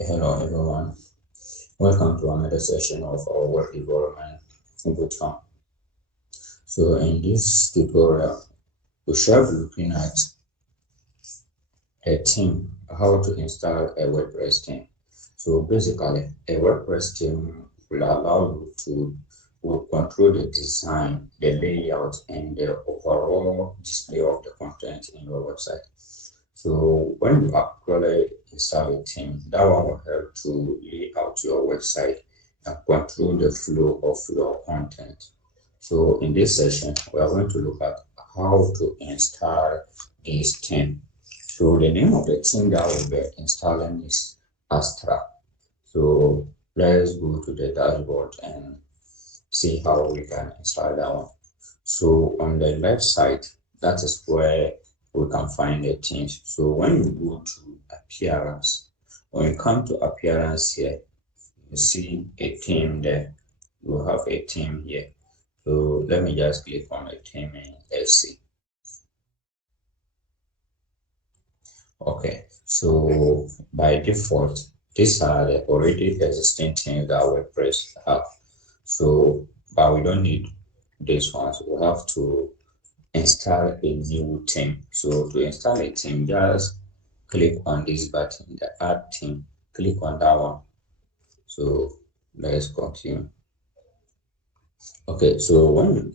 Hello everyone, welcome to another session of our web development bootcamp. So in this tutorial, we shall be looking at a theme, how to install a WordPress theme. So basically, a WordPress theme will allow you to control the design, the layout, and the overall display of the content in your website. So when you actually install a theme, that one will help to lay out your website and control the flow of your content. So in this session, we are going to look at how to install this theme. So the name of the theme that we'll be installing is Astra. So let's go to the dashboard and see how we can install that one. So on the left side, that is where we can find the themes. So when you go to appearance, when you come to appearance here, you see a theme there. You have a theme here. So let me just click on the theme and let's see. Okay, so by default, these are the already existing themes that WordPress have. So, but we don't need this one. So we have to install a new theme. So to install a theme, just click on this button, the add theme. Click on that one. So let's continue. Okay, so when you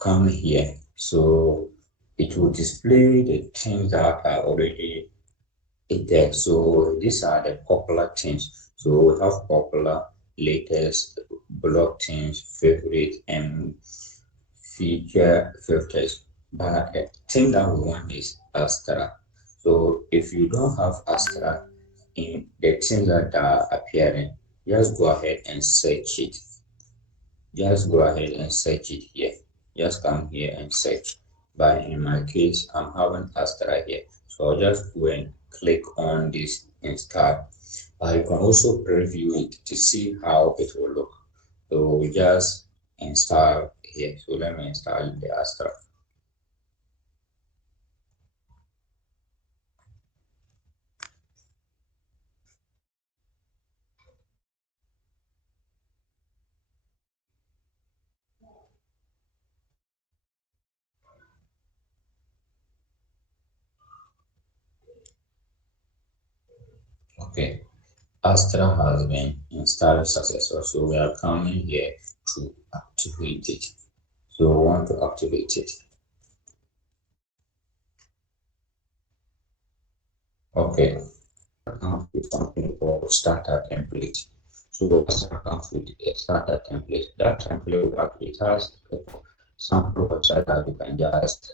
come here, so it will display the things that are already there. So these are the popular themes. So we have popular, latest, blog themes, favorite, and feature filters. But the thing that we want is Astra. So if you don't have Astra in the things that are appearing, just go ahead and search it. Just go ahead and search it here. Just come here and search. But in my case, I'm having Astra here. So I'll just go and click on this install. You can also preview it to see how it will look. So we just install here. So let me install the Astra. Okay, Astra has been installed successfully. So we are coming here to activate it. So we want to activate it. Okay, comes with something called starter template. So Astra comes with a starter template. That template actually has some website that you can just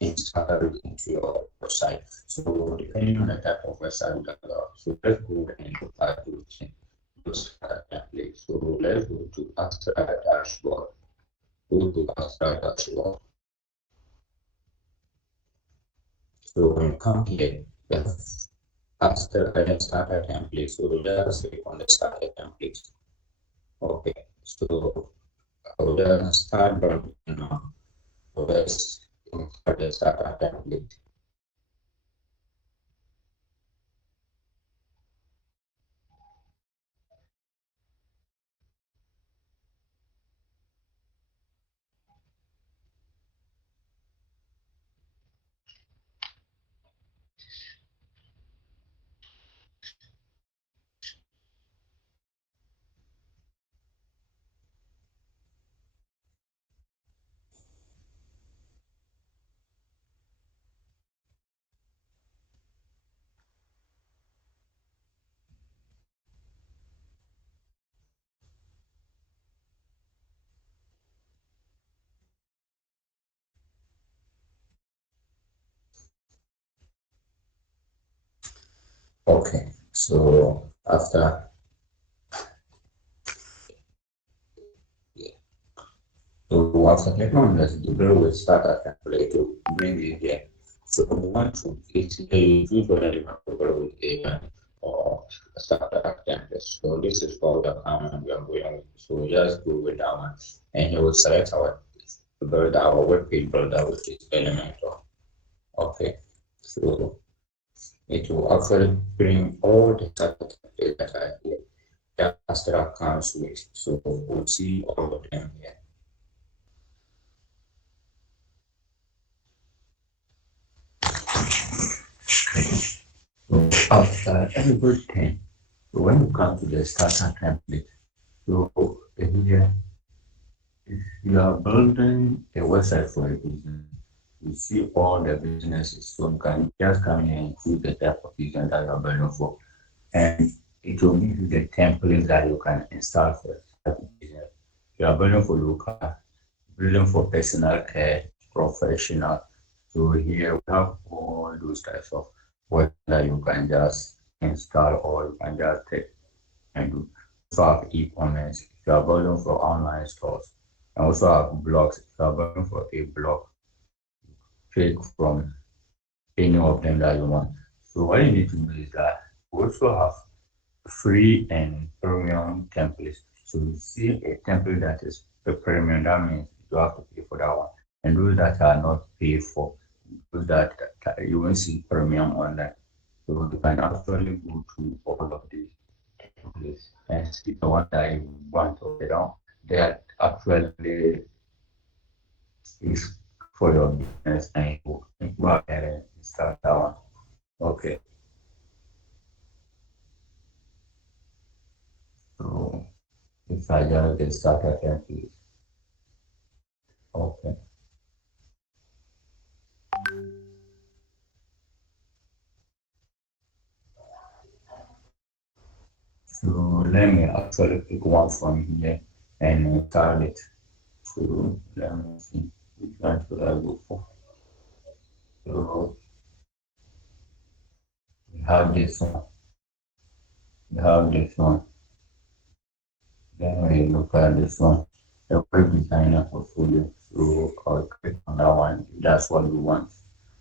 install it into your website. So depending on the type of website that you are, so let's go and look at those starter templates. So let's go to Astra dashboard. Go to Astra dashboard. So when you come here, we have Astra starter template. So just click on the starter template. Okay, so I'll just start by now. So let's start the starter template. Okay, so after clicking on this, the bill will start a template to bring it here. So we want to usually want to go with a or start a template. So this is for the common we are going with. So just go with that one, and he will select our build our web page builder, which is Elementor. Okay, so it will actually bring all the starter templates that are here that Astra comes with. So we'll see all of them here. So after everything, so when you come to the starter template, so here, if you are building a website for a business, you see all the businesses. So you can just come here and choose the type of business that you're building for. And it will give you the templates that you can install for that business. You are building for local, building for personal care, professional. So here we have all those types of work that you can just install or you can just take and do. Also have e-commerce. If you are building for online stores, and also have blogs. If you are building for a blog, pick from any of them that you want. So what you need to do is that we also have free and premium templates. So you see a template that is a premium, that means you have to pay for that one. And those that are not paid for, those that you won't see premium on that. So you can actually go to all of these templates and see the one that you want to put on. That actually is for your business and you go ahead and start that one. Okay. So if I just get started template. Okay. So let me actually pick one from here and install it. So let me see which one should I go for. So we have this one. We have this one. Then we look at this one. The web designer portfolio. So I'll click on that one if that's what you want.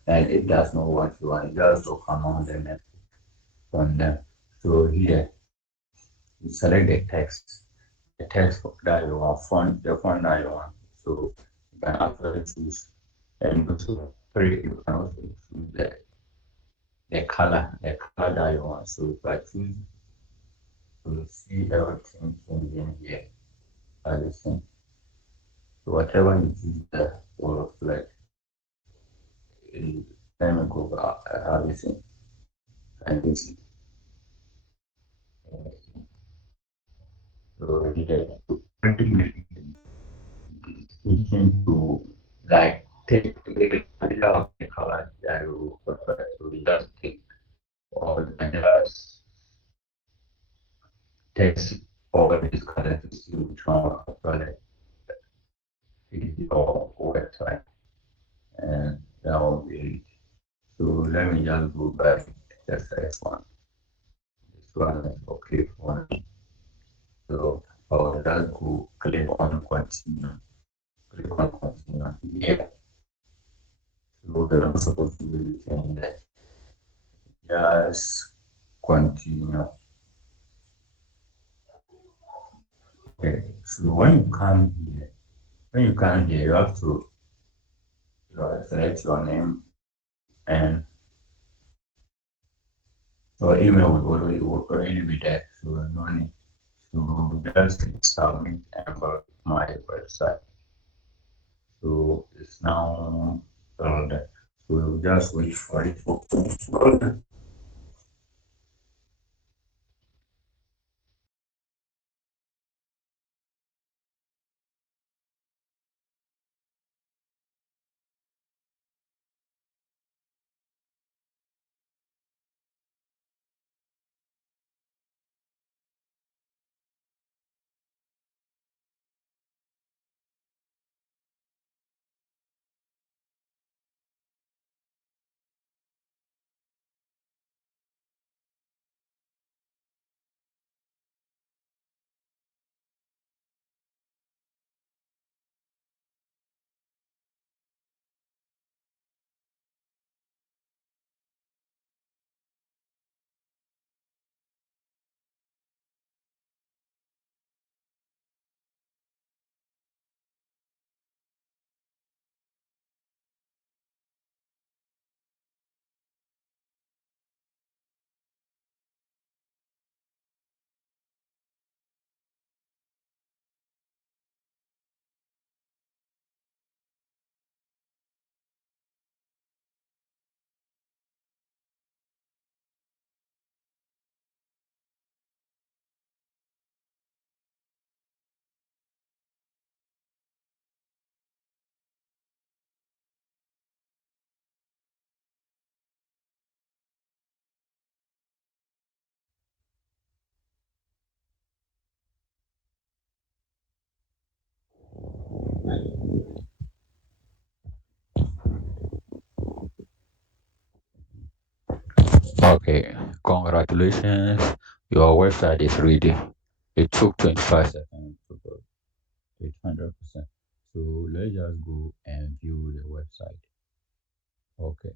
And if that's not what you want, just look among them and from them. So here you select the text that you want, the font that you want. So you can actually choose and also you can also choose the color that you want. So if I choose to see everything changing here, I listen. So whatever you choose there will reflect. Let me go back. I have listen and listen. So here, printing teaching to like take the idea of the color that you prefer. So you just take all and just test all these colors to see which one actually fit your website, and that will be it. So let me just go back just this one. This one is okay for me. So I'll just go click on continue. Click on continue. Yeah. So that I'm supposed to be saying that just continue. Okay. So when you come here, you have to select your name and your email will already be there. So no need to just submit and go to my website. So it's now there. So we'll just wait for it to Okay, congratulations. Your website is ready. It took 25 seconds to go to 100%. So let's just go and view the website. Okay,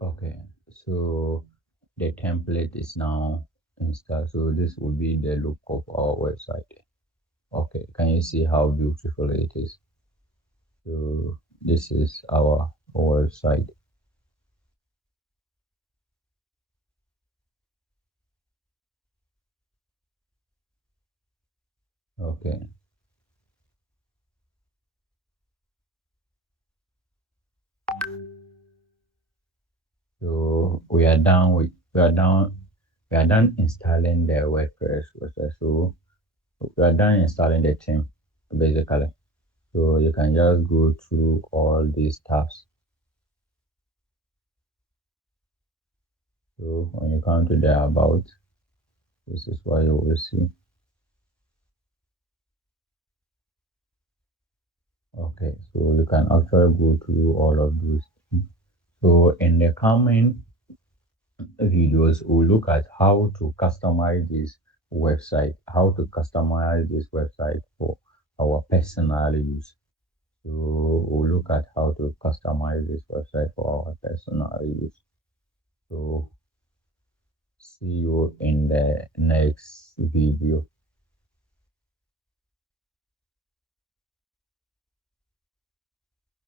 okay. So the template is now installed. So this will be the look of our website. Okay, can you see how beautiful it is? So this is our website. Okay, so we are done installing the WordPress website. So we are done installing the theme basically. So you can just go through all these tabs. So when you come to the about, this is what you will see. Okay, so you can actually go through all of those. So in the coming videos, we'll look at how to customize this website for our personal use. So we'll look at how to customize this website for our personal use. So see you in the next video.